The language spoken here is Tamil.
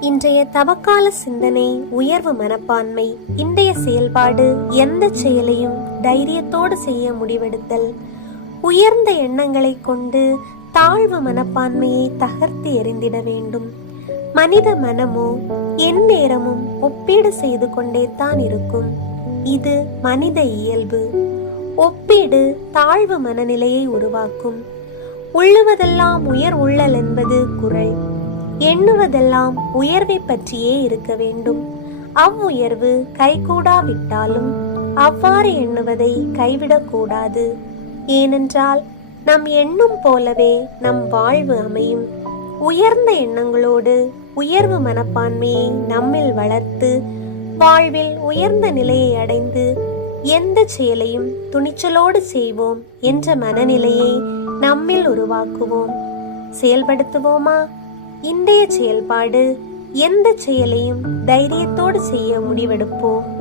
இன்றைய தவக்கால சிந்தனை உயர்வு மனப்பான்மை இன்றைய செயல்பாடு எந்த செயலையும் தைரியத்தோடு செய்ய முடிவெடுத்தல். உயர்ந்த எண்ணங்களை கொண்டு தாழ்வு மனப்பான்மையை தகர்த்து எறிந்திட வேண்டும். மனித மனமோ எந்நேரமும் ஒப்பீடு செய்து கொண்டே தான் இருக்கும். இது மனித இயல்பு. ஒப்பீடு தாழ்வு மனநிலையை உருவாக்கும். உள்ளுவதெல்லாம் உயர் உள்ளல் என்பது குறை எண்ணுவதெல்லாம் உயர்வை பற்றியே இருக்க வேண்டும். அவ்வுயர்வு கைகூடாவிட்டாலும் அவ்வாறு எண்ணுவதை கைவிடக்கூடாது ஏனென்றால் நம் எண்ணும் போலவே நம் வாழ்வு அமையும். உயர்ந்த எண்ணங்களோடு உயர்வு மனப்பான்மையை நம்மில் வளர்த்து வாழ்வில் உயர்ந்த நிலையை அடைந்து எந்த செயலையும் துணிச்சலோடு செய்வோம் என்ற மனநிலையை நம்மில் உருவாக்குவோம். செயல்படுத்துவோமா? இன்றைய செயல்பாடு எந்த செயலையும் தைரியத்தோடு செய்ய முடிவெடுப்போம்.